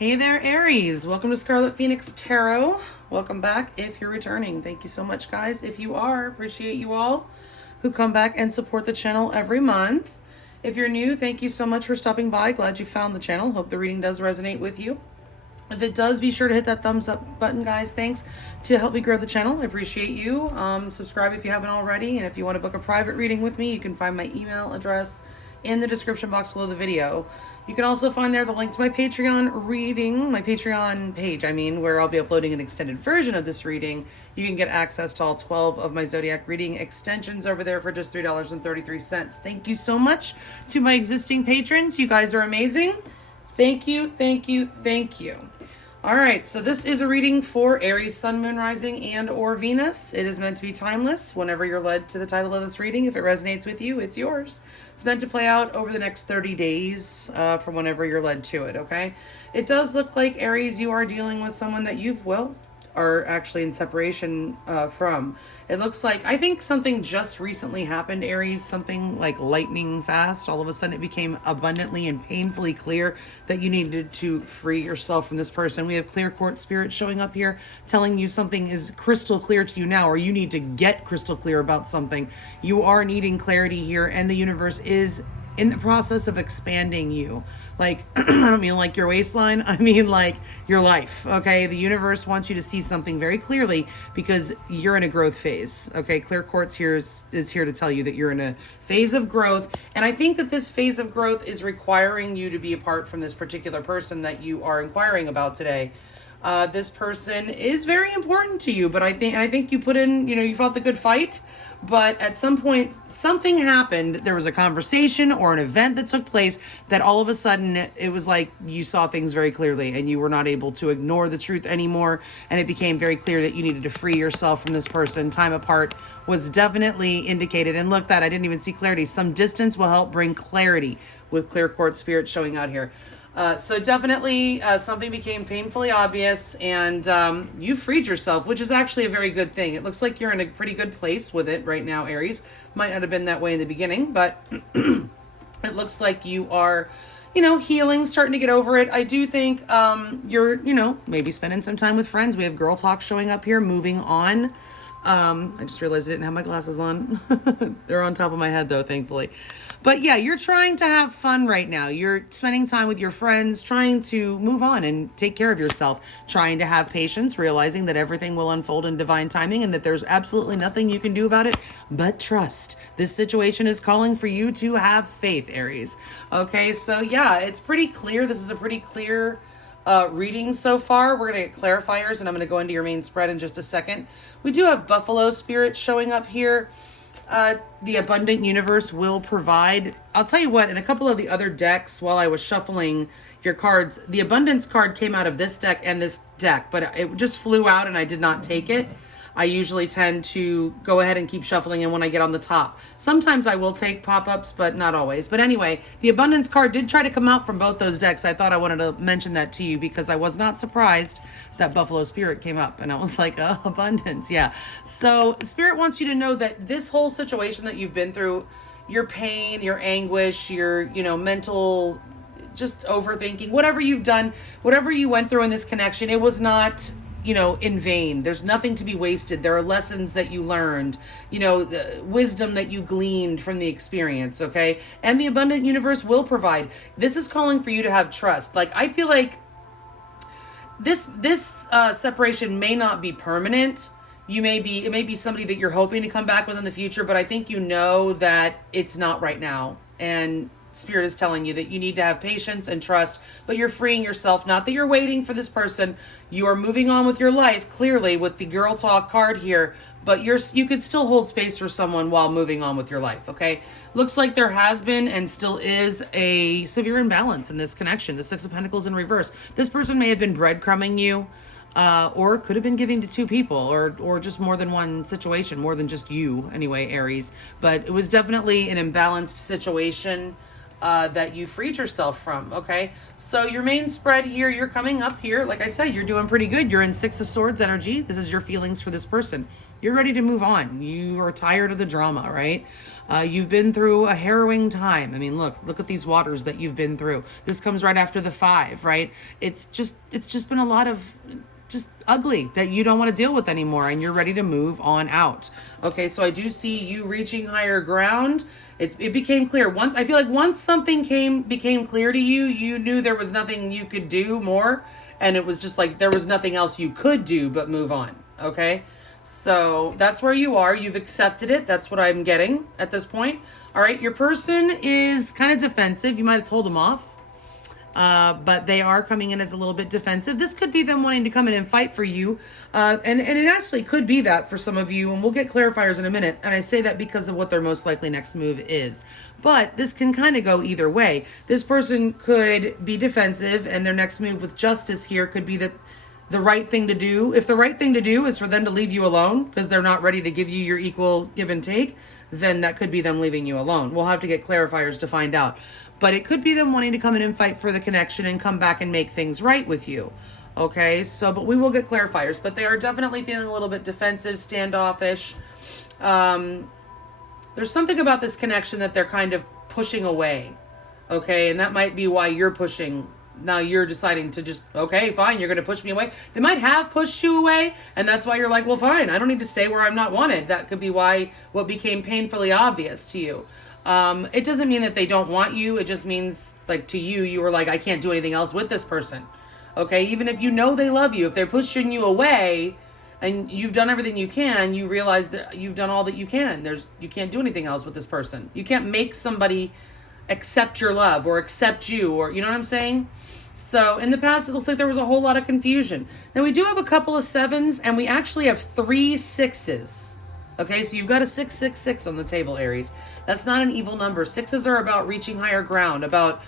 Hey there, Aries. Welcome to Scarlet Phoenix Tarot. Welcome back if you're returning. Thank you so much, guys. If you are, appreciate you all who come back and support the channel every month. If you're new, thank you so much for stopping by. Glad you found the channel. Hope the reading does resonate with you. If it does, be sure to hit that thumbs up button, guys. Thanks to help me grow the channel. I appreciate you. Subscribe if you haven't already. And if you want to book a private reading with me, you can find my email address in the description box below the video. You can also find there the link to my Patreon reading, my Patreon page, where I'll be uploading an extended version of this reading. You can get access to all 12 of my zodiac reading extensions over there for just $3.33. Thank you so much to my existing patrons. You guys are amazing. Thank you, thank you, thank you. All right, so this is a reading for Aries, Sun, Moon, Rising, and or Venus. It is meant to be timeless whenever you're led to the title of this reading. If it resonates with you, it's yours. It's meant to play out over the next 30 days from whenever you're led to it, okay? It does look like, Aries, you are dealing with someone that are actually in separation from. It looks like, I think something just recently happened, Aries, something like lightning fast. All of a sudden it became abundantly and painfully clear that you needed to free yourself from this person. We have clear quartz spirit showing up here, telling you something is crystal clear to you now, or you need to get crystal clear about something. You are needing clarity here, and the universe is in the process of expanding you. Like, I don't mean like your waistline, I mean like your life, okay? The universe wants you to see something very clearly because you're in a growth phase, okay? Clear quartz here is here to tell you that you're in a phase of growth, and I think that this phase of growth is requiring you to be apart from this particular person that you are inquiring about today. This person is very important to you, but I think you put in, you fought the good fight, but at some point something happened. There was a conversation or an event that took place that all of a sudden it was like you saw things very clearly and you were not able to ignore the truth anymore, and it became very clear that you needed to free yourself from this person. Time apart was definitely indicated, and look, that I didn't even see clarity. Some distance will help bring clarity with clear quartz spirit showing out here. So definitely something became painfully obvious, and you freed yourself, which is actually a very good thing. It looks like you're in a pretty good place with it right now, Aries. Might not have been that way in the beginning, but it looks like you are, healing, starting to get over it. I do think you're, maybe spending some time with friends. We have girl talk showing up here, moving on. I just realized I didn't have my glasses on. They're on top of my head though, thankfully. But yeah, you're trying to have fun right now. You're spending time with your friends, trying to move on and take care of yourself, trying to have patience, realizing that everything will unfold in divine timing and that there's absolutely nothing you can do about it but trust. This situation is calling for you to have faith, Aries. Okay, so yeah, it's pretty clear. This is a pretty clear reading so far. We're going to get clarifiers, and I'm going to go into your main spread in just a second. We do have Buffalo Spirit showing up here. The abundant universe will provide. I'll tell you what, in a couple of the other decks, while I was shuffling your cards, the abundance card came out of this deck and this deck, but it just flew out and I did not take it. I usually tend to go ahead and keep shuffling in when I get on the top. Sometimes I will take pop-ups, but not always. But anyway, the abundance card did try to come out from both those decks. I thought I wanted to mention that to you because I was not surprised that Buffalo Spirit came up. And I was like, oh, abundance, yeah. So Spirit wants you to know that this whole situation that you've been through, your pain, your anguish, your, mental, just overthinking, whatever you've done, whatever you went through in this connection, it was not in vain. There's nothing to be wasted. There are lessons that you learned, the wisdom that you gleaned from the experience, okay? And the abundant universe will provide. This is calling for you to have trust. Like, I feel like this separation may not be permanent. It may be somebody that you're hoping to come back with in the future, but I think that it's not right now. And Spirit is telling you that you need to have patience and trust, but you're freeing yourself. Not that you're waiting for this person. You are moving on with your life, clearly, with the girl talk card here, but you could still hold space for someone while moving on with your life, okay? Looks like there has been and still is a severe imbalance in this connection. The Six of Pentacles in reverse. This person may have been breadcrumbing you, or could have been giving to two people, or just more than one situation, more than just you, anyway, Aries. But it was definitely an imbalanced situation that you freed yourself from, okay? So your main spread here, you're coming up here. Like I said, you're doing pretty good. You're in Six of Swords energy. This is your feelings for this person. You're ready to move on. You are tired of the drama, right? You've been through a harrowing time. I mean, look at these waters that you've been through. This comes right after the 5, right? It's just been a lot of just ugly that you don't want to deal with anymore, and you're ready to move on out. Okay, so I do see you reaching higher ground. It became clear once. I feel like once something became clear to you, you knew there was nothing you could do more, and it was just like there was nothing else you could do but move on. Okay, so that's where you are. You've accepted it. That's what I'm getting at this point. All right, your person is kind of defensive. You might have told them off. But they are coming in as a little bit defensive. This could be them wanting to come in and fight for you. And it actually could be that for some of you, and we'll get clarifiers in a minute. And I say that because of what their most likely next move is. But this can kind of go either way. This person could be defensive, and their next move with justice here could be that the right thing to do. If the right thing to do is for them to leave you alone because they're not ready to give you your equal give and take, then that could be them leaving you alone. We'll have to get clarifiers to find out. But it could be them wanting to come in and fight for the connection and come back and make things right with you. Okay, so, but we will get clarifiers. But they are definitely feeling a little bit defensive, standoffish. There's something about this connection that they're kind of pushing away. Okay, and that might be why you're pushing. Now you're deciding to just, okay, fine, you're going to push me away. They might have pushed you away, and that's why you're like, well, fine, I don't need to stay where I'm not wanted. That could be why what became painfully obvious to you. It doesn't mean that they don't want you. It just means, like, to you, you were like, I can't do anything else with this person. Okay, even if you know they love you, if they're pushing you away and you've done everything you can, you realize that you've done all that you can. You can't do anything else with this person. You can't make somebody accept your love or accept you, or, you know what I'm saying? So in the past, it looks like there was a whole lot of confusion. Now we do have a couple of 7s, and we actually have 3 6s. Okay, so you've got a 666 on the table, Aries. That's not an evil number. 6s are about reaching higher ground, about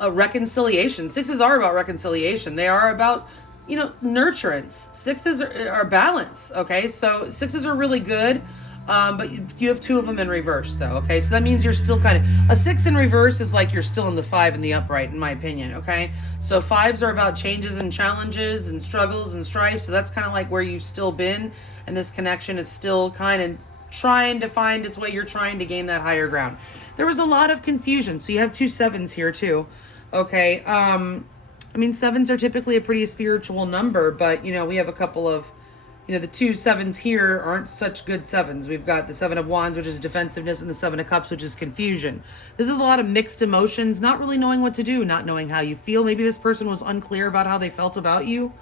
a reconciliation. 6s are about reconciliation. They are about, nurturance. 6s are balance. Okay, so 6s are really good. But you have 2 of them in reverse, though. Okay, so that means you're still kind of a 6 in reverse is like you're still in the 5 in the upright, in my opinion. Okay, so 5s are about changes and challenges and struggles and strife. So that's kind of like where you've still been, and this connection is still kind of trying to find its way. You're trying to gain that higher ground. There was a lot of confusion, so you have 2 7s here too. Okay, 7s are typically a pretty spiritual number, but we have a couple of. The 2 7s here aren't such good 7s. We've got the 7 of Wands, which is defensiveness, and the 7 of Cups, which is confusion. This is a lot of mixed emotions, not really knowing what to do, not knowing how you feel. Maybe this person was unclear about how they felt about you.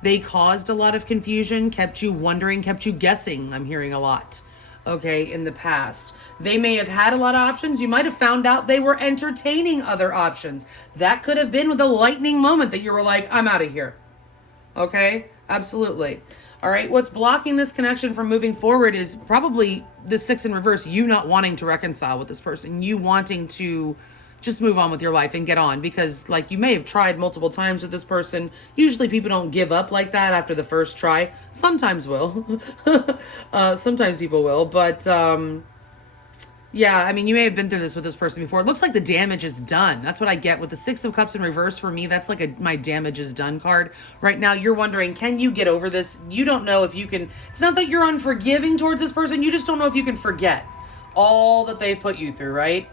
They caused a lot of confusion, kept you wondering, kept you guessing, I'm hearing a lot, okay, in the past. They may have had a lot of options. You might have found out they were entertaining other options. That could have been with a lightning moment that you were like, I'm out of here. Okay, absolutely. All right, what's blocking this connection from moving forward is probably the 6 in reverse, you not wanting to reconcile with this person, you wanting to just move on with your life and get on, because like you may have tried multiple times with this person. Usually people don't give up like that after the first try. Sometimes will. Sometimes people will, but yeah, you may have been through this with this person before. It looks like the damage is done. That's what I get with the 6 of Cups in reverse. For me, that's like my damage is done card. Right now, you're wondering, can you get over this? You don't know if you can. It's not that you're unforgiving towards this person. You just don't know if you can forget all that they've put you through, right?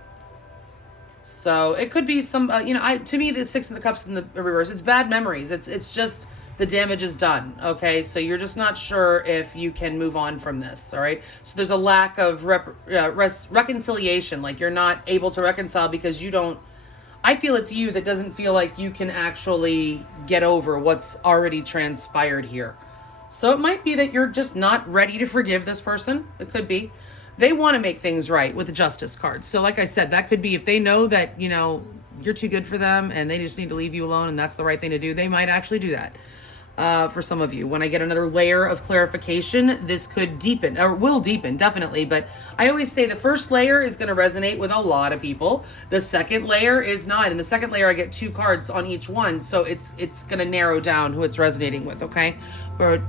So it could be some, to me, the 6 of the Cups in the reverse, it's bad memories. It's just the damage is done, okay? So you're just not sure if you can move on from this, all right? So there's a lack of reconciliation, like you're not able to reconcile because you don't, I feel it's you that doesn't feel like you can actually get over what's already transpired here. So it might be that you're just not ready to forgive this person. It could be. They want to make things right with the Justice card. So like I said, that could be if they know that, you're too good for them and they just need to leave you alone and that's the right thing to do, they might actually do that. For some of you, when I get another layer of clarification, this could deepen, or will deepen, definitely. But I always say the first layer is going to resonate with a lot of people. The second layer is not. In the second layer, I get 2 cards on each one. So it's going to narrow down who it's resonating with, okay? But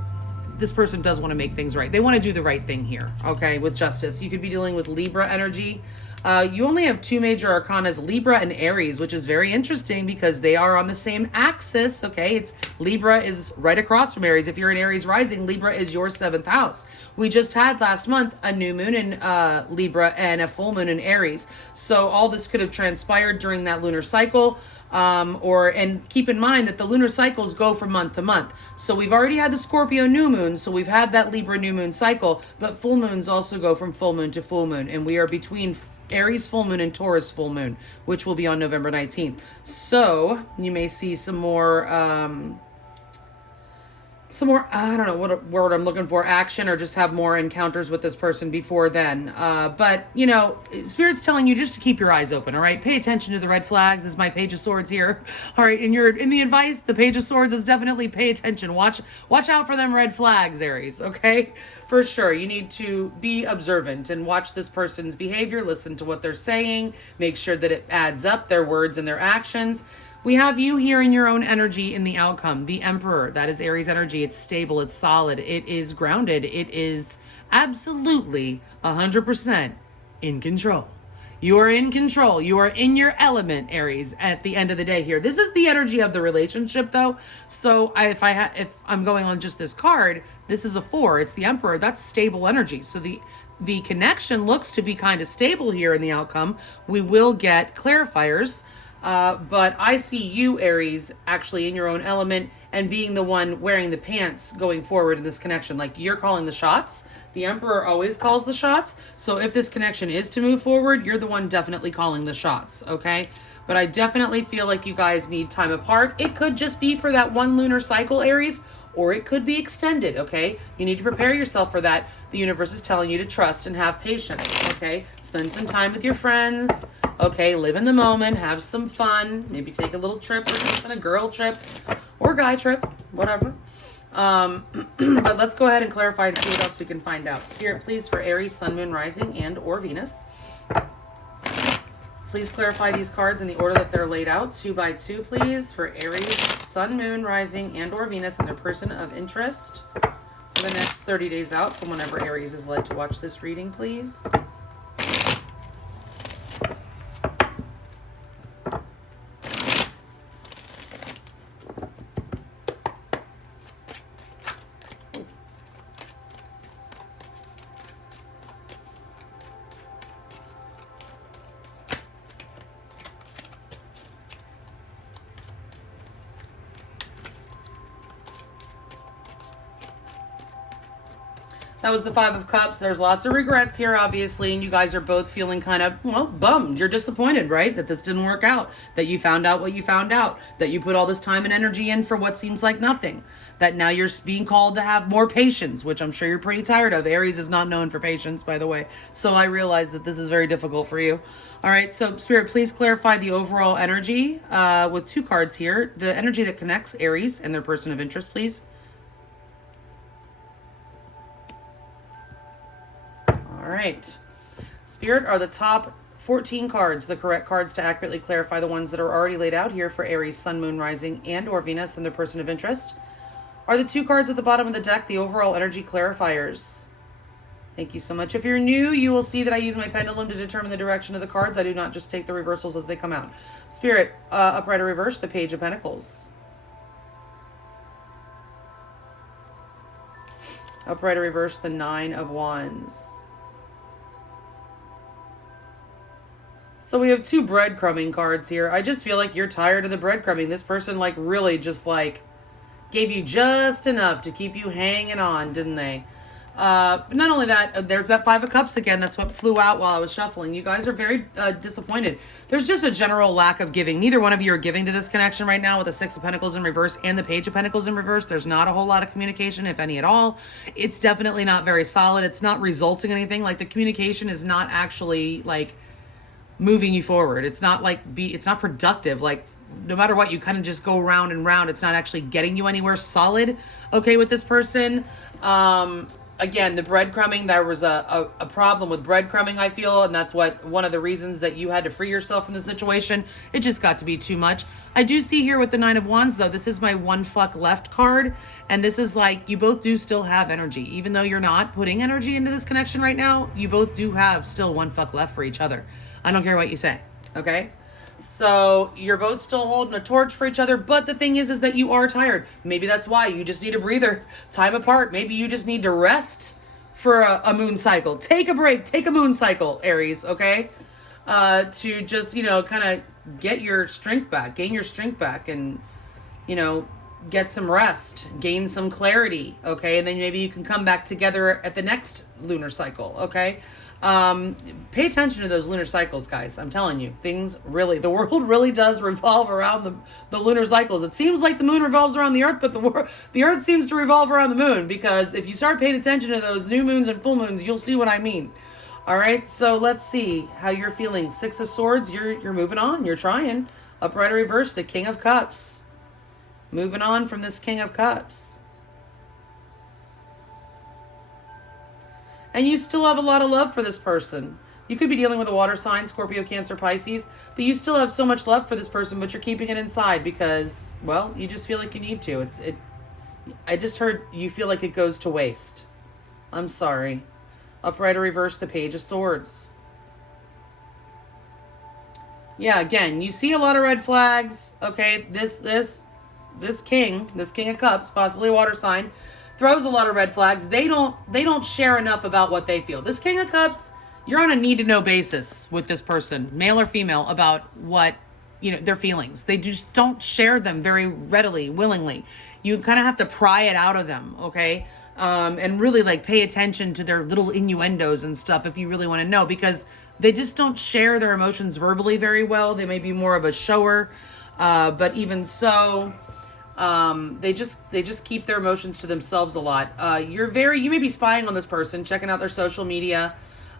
this person does want to make things right. They want to do the right thing here, okay, with justice. You could be dealing with Libra energy. You only have two major arcanas, Libra and Aries, which is very interesting because they are on the same axis. Okay, it's Libra is right across from Aries. If you're in Aries rising, Libra is your 7th house. We just had last month a new moon in Libra and a full moon in Aries. So all this could have transpired during that lunar cycle. And keep in mind that the lunar cycles go from month to month. So we've already had the Scorpio new moon, so we've had that Libra new moon cycle, but full moons also go from full moon to full moon, and we are between Aries full moon and Taurus full moon, which will be on November 19th. So you may see some more, I don't know what word I'm looking for, action, or just have more encounters with this person before then. But, you know, Spirit's telling you just to keep your eyes open, all right? Pay attention to the red flags, is my Page of Swords here. All right, and in the advice, the Page of Swords is definitely pay attention. Watch out for them red flags, Aries, okay? For sure, you need to be observant and watch this person's behavior, listen to what they're saying, make sure that it adds up, their words and their actions. We have you here in your own energy in the outcome. The Emperor, that is Aries energy. It's stable, it's solid, it is grounded, it is absolutely 100% in control. You are in control. You are in your element, Aries, at the end of the day here. This is the energy of the relationship, though. So if I'm going on just this card, this is a 4. It's the Emperor. That's stable energy. So the connection looks to be kind of stable here in the outcome. We will get clarifiers. But I see you, Aries, actually in your own element and being the one wearing the pants going forward in this connection. Like, you're calling the shots. The Emperor always calls the shots. So if this connection is to move forward, you're the one definitely calling the shots, okay? But I definitely feel like you guys need time apart. It could just be for that one lunar cycle, Aries, or it could be extended, okay? You need to prepare yourself for that. The universe is telling you to trust and have patience, okay? Spend some time with your friends, okay? Live in the moment, have some fun, maybe take a little trip or something, a girl trip or guy trip, whatever. But let's go ahead and clarify and see what else we can find out. Spirit, please, for Aries, Sun, Moon, Rising, and or Venus. Please clarify these cards in the order that they're laid out. 2 by 2, please, for Aries, Sun, Moon, Rising, and or Venus, and their person of interest for the next 30 days out from whenever Aries is led to watch this reading, please. That was the 5 of Cups. There's lots of regrets here, obviously, and you guys are both feeling kind of, well, bummed. You're disappointed, right? That this didn't work out, that you found out what you found out, that you put all this time and energy in for what seems like nothing, that now you're being called to have more patience, which I'm sure you're pretty tired of. Aries is not known for patience, by the way, so I realize that this is very difficult for you. All right, so Spirit, please clarify the overall energy with 2 cards here. The energy that connects Aries and their person of interest, please. All right. Spirit, are the top 14 cards the correct cards to accurately clarify the ones that are already laid out here for Aries, Sun, Moon, Rising, and or Venus and their person of interest? Are the 2 cards at the bottom of the deck the overall energy clarifiers? Thank you so much. If you're new, you will see that I use my pendulum to determine the direction of the cards. I do not just take the reversals as they come out. Spirit, upright or reverse, the Page of Pentacles. Upright or reverse, the 9 of Wands. So we have 2 breadcrumbing cards here. I just feel like you're tired of the breadcrumbing. This person like really just like gave you just enough to keep you hanging on, didn't they? But not only that, there's that 5 of Cups again. That's what flew out while I was shuffling. You guys are very disappointed. There's just a general lack of giving. Neither one of you are giving to this connection right now with the 6 of Pentacles in reverse and the Page of Pentacles in reverse. There's not a whole lot of communication, if any at all. It's definitely not very solid. It's not resulting in anything. Like, the communication is not actually like moving you forward. It's not like it's not productive. Like, no matter what, you kind of just go round and round. It's not actually getting you anywhere solid, okay, with this person. Again, the breadcrumbing, there was a problem with breadcrumbing, I feel, and that's one of the reasons that you had to free yourself from the situation. It just got to be too much. I do see here with the 9 of Wands, though, this is my 1 fuck left card, and this is like, you both do still have energy. Even though you're not putting energy into this connection right now, you both do have still 1 fuck left for each other. I don't care what you say. Okay? So you're both still holding a torch for each other, but the thing is that you are tired. Maybe that's why you just need a breather, time apart. Maybe you just need to rest for a moon cycle. Take a break, take a moon cycle, Aries, okay? To just, kind of get your strength back, gain your strength back, and, get some rest, gain some clarity, okay? And then maybe you can come back together at the next lunar cycle, okay? Pay attention to those lunar cycles, guys. I'm telling you, the world really does revolve around the lunar cycles. It seems like the moon revolves around the earth, but the earth seems to revolve around the moon, because if you start paying attention to those new moons and full moons, you'll see what I mean. All right, so let's see how you're feeling. Six of Swords, you're moving on. You're trying. Upright or reverse, the King of Cups. Moving on from this King of Cups. And you still have a lot of love for this person. You could be dealing with a water sign, Scorpio, Cancer, Pisces, but you still have so much love for this person, but you're keeping it inside because, well, you just feel like you need to. I just heard you feel like it goes to waste. I'm sorry. Upright or reverse, the Page of Swords. Yeah, again, you see a lot of red flags. Okay, this king of Cups, possibly a water sign, throws a lot of red flags. They don't share enough about what they feel. This King of Cups, you're on a need-to-know basis with this person, male or female, about what, their feelings. They just don't share them very readily, willingly. You kind of have to pry it out of them, okay? And really, pay attention to their little innuendos and stuff if you really want to know, because they just don't share their emotions verbally very well. They may be more of a shower, but even so, they just keep their emotions to themselves a lot. You may be spying on this person, checking out their social media.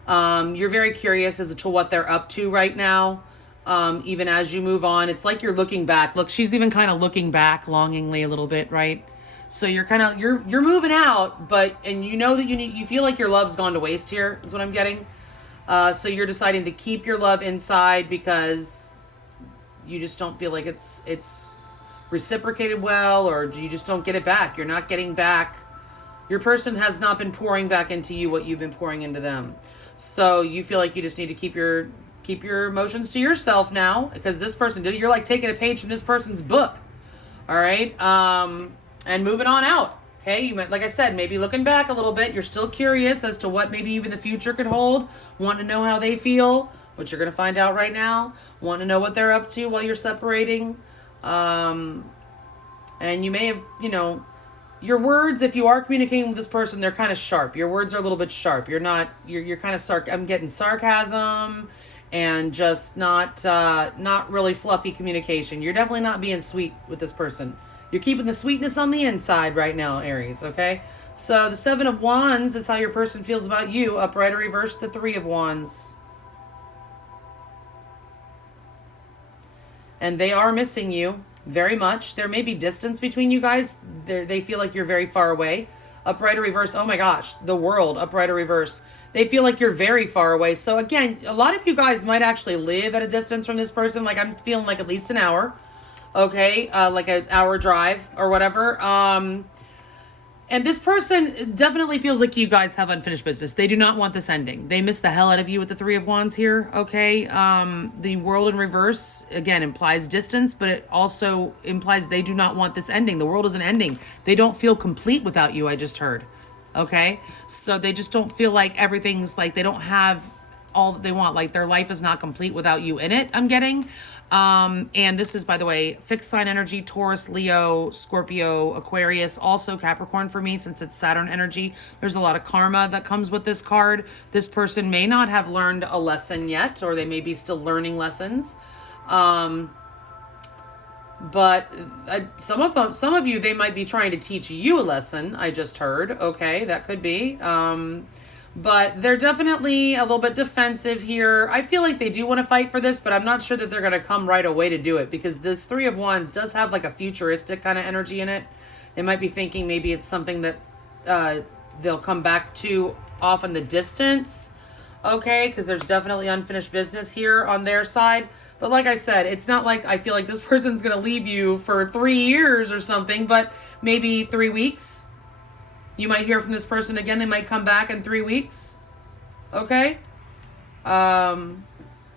You're very curious as to what they're up to right now. Even as you move on, it's like you're looking back. Look, she's even kind of looking back longingly a little bit, right? So you're moving out, and you know that you feel like your love's gone to waste here, is what I'm getting. So you're deciding to keep your love inside because you just don't feel like it's reciprocated well, or you just don't get it back. You're not getting back. Your person has not been pouring back into you what you've been pouring into them. So you feel like you just need to keep your emotions to yourself now, because this person did it. You're like taking a page from this person's book. All right. And moving on out. Okay. You might, like I said, maybe looking back a little bit. You're still curious as to what maybe even the future could hold. Want to know how they feel, which you're going to find out right now. Want to know what they're up to while you're separating. And you may have, your words, if you are communicating with this person, they're kind of sharp. Your words are a little bit sharp. You're kind of I'm getting sarcasm and just not really fluffy communication. You're definitely not being sweet with this person. You're keeping the sweetness on the inside right now, Aries, okay? So the Seven of Wands is how your person feels about you. Upright or reverse, the Three of Wands. And they are missing you very much. There may be distance between you guys. They feel like you're very far away. Upright or reverse, oh my gosh, the World, upright or reverse. They feel like you're very far away. So again, a lot of you guys might actually live at a distance from this person. Like I'm feeling like at least an hour. Okay, like an hour drive or whatever. And this person definitely feels like you guys have unfinished business. They do not want this ending. They miss the hell out of you with the Three of Wands here, okay? The World in reverse, again, implies distance, but it also implies they do not want this ending. The world isn't ending. They don't feel complete without you, I just heard, okay? So they just don't feel like everything's like they don't have all that they want. Like their life is not complete without you in it, I'm getting. And this is, by the way, fixed sign energy, Taurus, Leo, Scorpio, Aquarius, also Capricorn for me, since it's Saturn energy. There's a lot of karma that comes with this card. This person may not have learned a lesson yet, or they may be still learning lessons. But some of you, they might be trying to teach you a lesson. I just heard. Okay, that could be. But they're definitely a little bit defensive here. I feel like they do want to fight for this, but I'm not sure that they're going to come right away to do it, because this Three of Wands does have like a futuristic kind of energy in it. They might be thinking maybe it's something that they'll come back to off in the distance. Okay, because there's definitely unfinished business here on their side. But like I said, it's not like I feel like this person's going to leave you for 3 years or something, but maybe 3 weeks. You might hear from this person again. They might come back in 3 weeks. Okay? And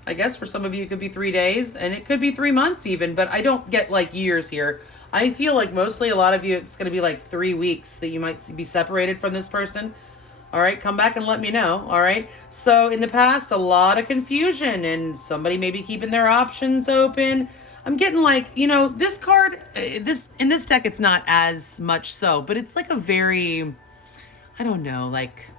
I guess for some of you, it could be 3 days, and it could be 3 months even, but I don't get like years here. I feel like mostly a lot of you, it's going to be like 3 weeks that you might be separated from this person. All right, come back and let me know. All right. So in the past, a lot of confusion and somebody maybe keeping their options open. I'm getting like, you know, this card, this in this deck, it's not as much so, but it's like a very, I don't know, like,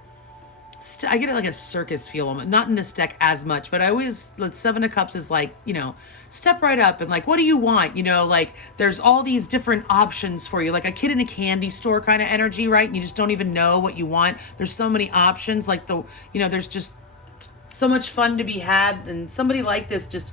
I get it like a circus feel, not in this deck as much, but I always, like, Seven of Cups is like, you know, step right up and like, what do you want? You know, like there's all these different options for you, like a kid in a candy store kind of energy, right? And you just don't even know what you want. There's so many options, like there's just so much fun to be had. And somebody like this just,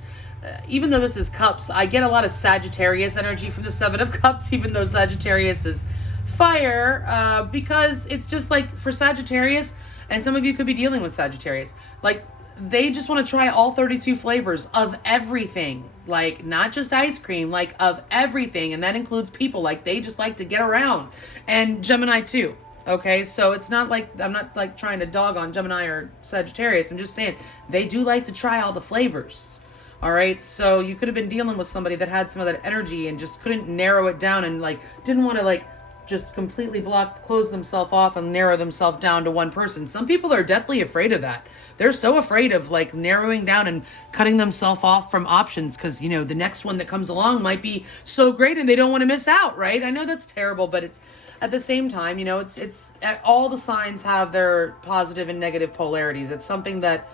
even though this is Cups, I get a lot of Sagittarius energy from the Seven of Cups, even though Sagittarius is fire, because it's just like for Sagittarius, and some of you could be dealing with Sagittarius, like they just want to try all 32 flavors of everything, like not just ice cream, like of everything. And that includes people, like they just like to get around. And Gemini too. Okay, so it's not like, I'm not like trying to dog on Gemini or Sagittarius. I'm just saying they do like to try all the flavors. All right, so you could have been dealing with somebody that had some of that energy and just couldn't narrow it down and like didn't want to like just completely close themselves off and narrow themselves down to one person. Some people are definitely afraid of that. They're so afraid of like narrowing down and cutting themselves off from options because, you know, the next one that comes along might be so great and they don't want to miss out, right? I know that's terrible, but it's at the same time, you know, it's all the signs have their positive and negative polarities. It's something that,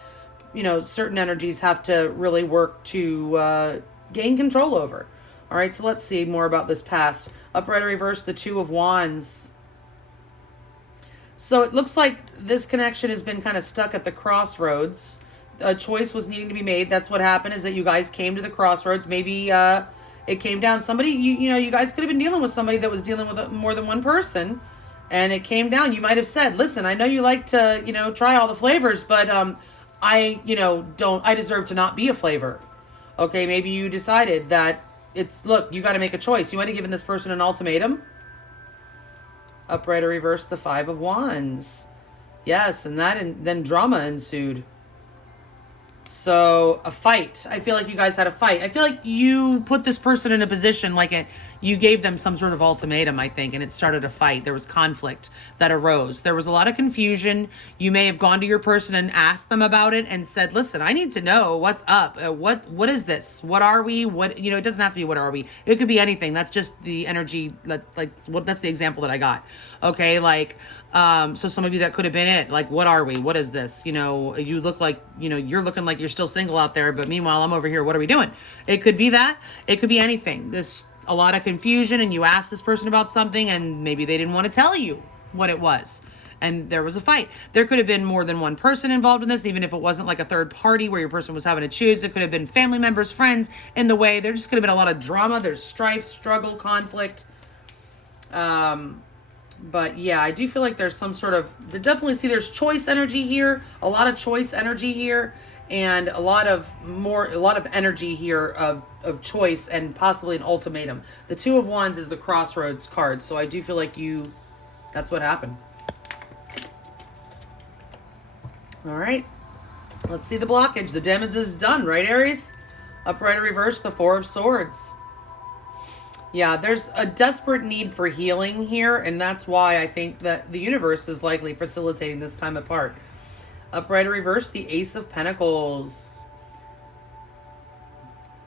you know, certain energies have to really work to gain control over. All right, so let's see more about this past. Upright or reverse, the Two of Wands. So it looks like this connection has been kind of stuck at the crossroads. A choice was needing to be made. That's what happened, is that you guys came to the crossroads. Maybe it came down. Somebody, you know, you guys could have been dealing with somebody that was dealing with more than one person. And it came down. You might have said, listen, I know you like to, you know, try all the flavors, but I deserve to not be a flavor. Okay, maybe you decided that look, you got to make a choice. You might have given this person an ultimatum. Upright or reverse, the Five of Wands. Yes, and then drama ensued. So a fight. I feel like you guys had a fight. I feel like you put this person in a position like you gave them some sort of ultimatum, I think, and it started a fight. There was conflict that arose. There was a lot of confusion. You may have gone to your person and asked them about it and said, listen, I need to know what's up. What is this? What are we? What, you know, it doesn't have to be what are we. It could be anything. That's just the energy that's the example that I got. Okay, like so some of you, that could have been it. Like, what are we? What is this? You know, you look like, you know, you're looking like you're still single out there, but meanwhile, I'm over here. What are we doing? It could be that. It could be anything. A lot of confusion, and you asked this person about something, and maybe they didn't want to tell you what it was. And there was a fight. There could have been more than one person involved in this, even if it wasn't like a third party where your person was having to choose. It could have been family members, friends in the way. There just could have been a lot of drama. There's strife, struggle, conflict. But yeah, I do feel like there's some sort of, there's choice energy here, a lot of choice energy here, and a lot of energy here of choice and possibly an ultimatum. The Two of Wands is the crossroads card, so I do feel like that's what happened. All right, let's see the blockage. The damage is done, right, Aries? Upright or reverse, the Four of Swords. Yeah, there's a desperate need for healing here, and that's why I think that the universe is likely facilitating this time apart. Upright or reverse, the Ace of Pentacles.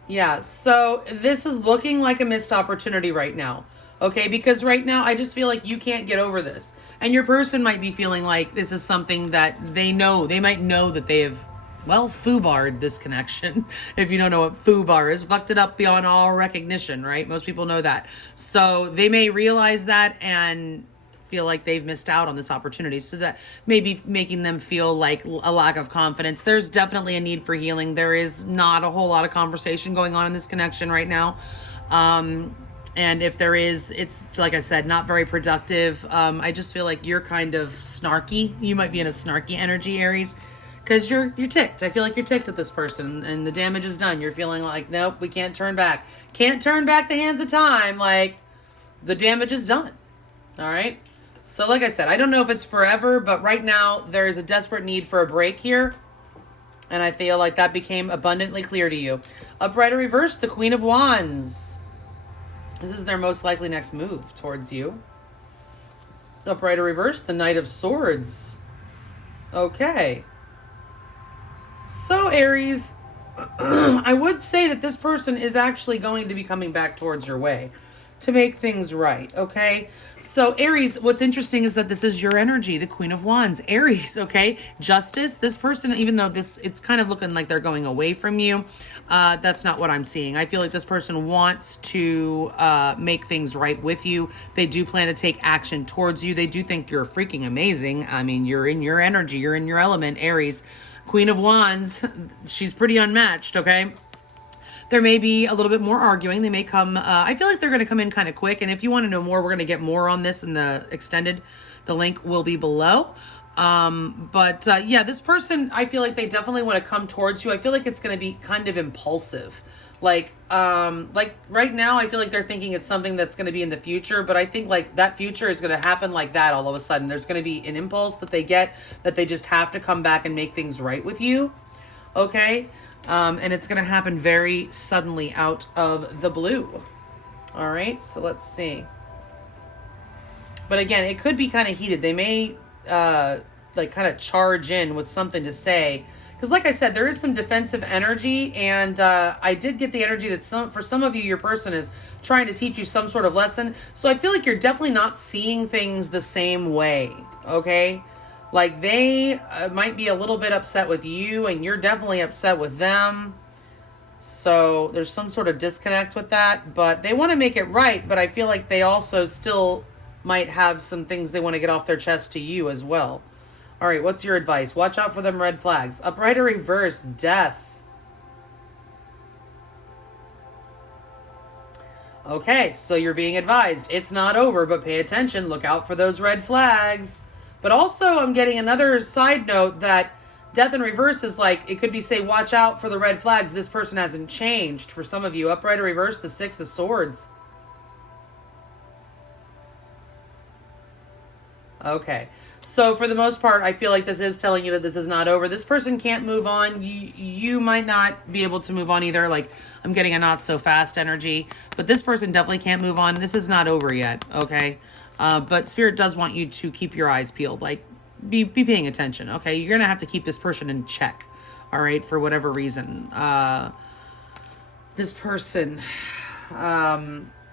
Yeah, so this is looking like a missed opportunity right now. Okay, because right now I just feel like you can't get over this. And your person might be feeling like this is something that they know. They might know that they have, well, foobarred this connection. If you don't know what foobar is, fucked it up beyond all recognition, right? Most people know that. So they may realize that and feel like they've missed out on this opportunity. So that may be making them feel like a lack of confidence. There's definitely a need for healing. There is not a whole lot of conversation going on in this connection right now. And if there is, it's, like I said, not very productive. I just feel like you're kind of snarky. You might be in a snarky energy, Aries. Because you're ticked. I feel like you're ticked at this person, and the damage is done. You're feeling like, nope, we can't turn back. Can't turn back the hands of time. Like, the damage is done. All right? So like I said, I don't know if it's forever, but right now there is a desperate need for a break here. And I feel like that became abundantly clear to you. Upright or reverse, the Queen of Wands. This is their most likely next move towards you. Upright or reverse, the Knight of Swords. Okay. So, Aries, I would say that this person is actually going to be coming back towards your way to make things right, okay? So, Aries, what's interesting is that this is your energy, the Queen of Wands. Aries, okay? Justice, this person, even though it's kind of looking like they're going away from you, that's not what I'm seeing. I feel like this person wants to make things right with you. They do plan to take action towards you. They do think you're freaking amazing. I mean, you're in your energy. You're in your element, Aries. Queen of Wands, she's pretty unmatched, okay? There may be a little bit more arguing. They may come, I feel like they're going to come in kind of quick. And if you want to know more, we're going to get more on this in the extended. The link will be below. Yeah, this person, I feel like they definitely want to come towards you. I feel like it's going to be kind of impulsive. Like right now, I feel like they're thinking it's something that's going to be in the future. But I think like that future is going to happen like that all of a sudden. There's going to be an impulse that they get that they just have to come back and make things right with you. Okay? And it's going to happen very suddenly out of the blue. All right, so let's see. But again, it could be kind of heated. They may like kind of charge in with something to say. Because like I said, there is some defensive energy. And I did get the energy that for some of you, your person is trying to teach you some sort of lesson. So I feel like you're definitely not seeing things the same way. Okay? Like they might be a little bit upset with you and you're definitely upset with them. So there's some sort of disconnect with that, but they want to make it right. But I feel like they also still might have some things they want to get off their chest to you as well. All right, what's your advice? Watch out for them red flags. Upright or reverse, death. Okay, so you're being advised. It's not over, but pay attention. Look out for those red flags. But also, I'm getting another side note that death in reverse is like, it could be say, watch out for the red flags. This person hasn't changed. For some of you, upright or reverse, the Six of Swords. Okay. So for the most part, I feel like this is telling you that this is not over. This person can't move on. You might not be able to move on either. Like, I'm getting a not so fast energy. But this person definitely can't move on. This is not over yet, okay? But Spirit does want you to keep your eyes peeled. Like, be paying attention, okay? You're going to have to keep this person in check, all right, for whatever reason. This person,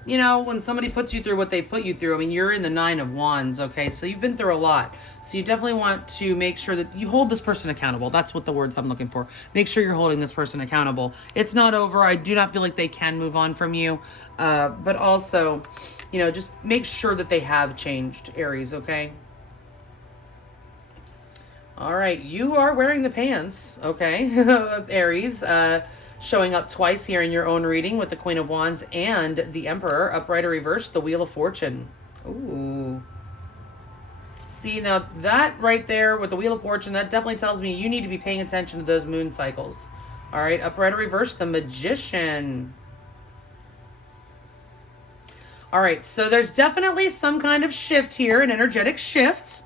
you know, when somebody puts you through what they put you through, I mean, you're in the Nine of Wands, okay? So you've been through a lot. So you definitely want to make sure that you hold this person accountable. That's what the words I'm looking for. Make sure you're holding this person accountable. It's not over. I do not feel like they can move on from you. But also, you know, just make sure that they have changed, Aries, okay? All right, you are wearing the pants, okay, Aries. Showing up twice here in your own reading with the Queen of Wands and the Emperor, upright or reverse, the Wheel of Fortune. Ooh. See, now that right there with the Wheel of Fortune, that definitely tells me you need to be paying attention to those moon cycles. All right, upright or reverse, the Magician. All right, so there's definitely some kind of shift here, an energetic shift.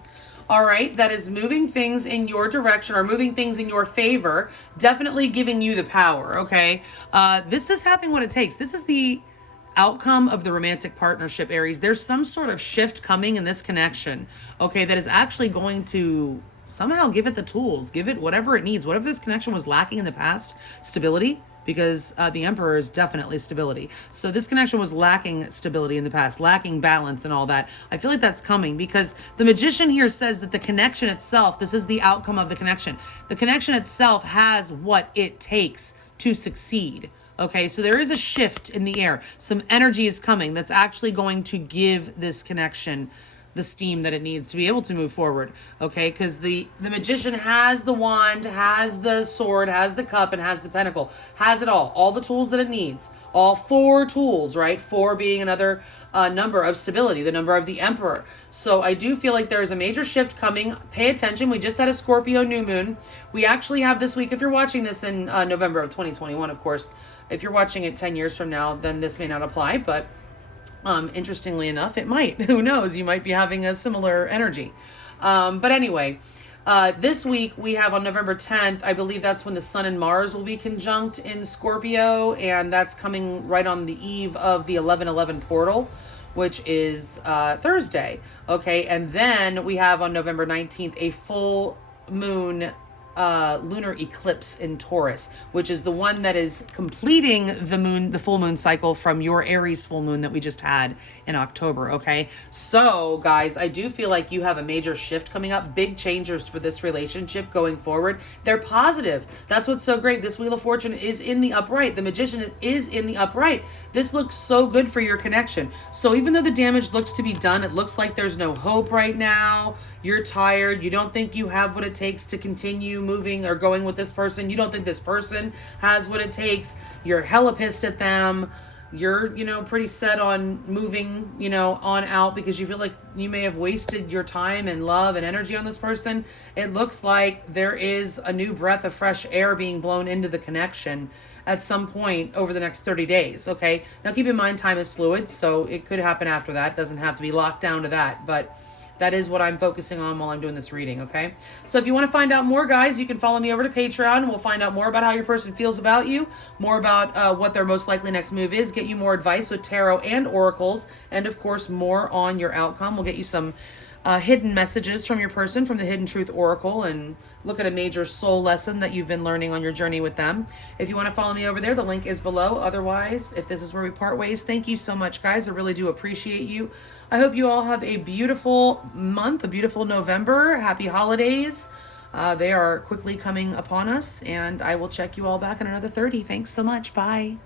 All right, that is moving things in your direction or moving things in your favor, definitely giving you the power, okay? This is having what it takes. This is the outcome of the romantic partnership, Aries. There's some sort of shift coming in this connection, okay, that is actually going to somehow give it the tools, give it whatever it needs. Whatever this connection was lacking in the past, stability, because the Emperor is definitely stability. So this connection was lacking stability in the past, lacking balance and all that. I feel like that's coming because the Magician here says that the connection itself, this is the outcome of the connection. The connection itself has what it takes to succeed. Okay, so there is a shift in the air. Some energy is coming that's actually going to give this connection the steam that it needs to be able to move forward, okay? Because the Magician has the wand, has the sword, has the cup, and has the pentacle, has it all the tools that it needs, all 4 tools, right? 4 being another number of stability, the number of the Emperor. So I do feel like there is a major shift coming. Pay attention. We just had a Scorpio New Moon. We actually have this week, if you're watching this in November of 2021, of course, if you're watching it 10 years from now, then this may not apply, but interestingly enough, it might. Who knows? You might be having a similar energy. But anyway, This week we have on November 10th, I believe that's when the Sun and Mars will be conjunct in Scorpio, and that's coming right on the eve of the 11/11 portal, which is Thursday. Okay, and then we have on November 19th a full moon lunar eclipse in Taurus, which is the one that is completing the full moon cycle from your Aries full moon that we just had in October. Okay. So guys, I do feel like you have a major shift coming up, big changes for this relationship going forward. They're positive. That's what's so great. This Wheel of Fortune is in the upright. The Magician is in the upright. This looks so good for your connection. So even though the damage looks to be done, it looks like there's no hope right now. You're tired. You don't think you have what it takes to continue moving or going with this person. You don't think this person has what it takes. You're hella pissed at them. You're, pretty set on moving, on out because you feel like you may have wasted your time and love and energy on this person. It looks like there is a new breath of fresh air being blown into the connection at some point over the next 30 days. Okay. Now keep in mind, time is fluid, so it could happen after that. It doesn't have to be locked down to that, but that is what I'm focusing on while I'm doing this reading, okay? So if you want to find out more, guys, you can follow me over to Patreon. We'll find out more about how your person feels about you, more about what their most likely next move is, get you more advice with tarot and oracles, and, of course, more on your outcome. We'll get you some hidden messages from your person from the Hidden Truth Oracle and look at a major soul lesson that you've been learning on your journey with them. If you want to follow me over there, the link is below. Otherwise, if this is where we part ways, thank you so much, guys. I really do appreciate you. I hope you all have a beautiful month, a beautiful November. Happy holidays. They are quickly coming upon us, and I will check you all back in another 30. Thanks so much. Bye.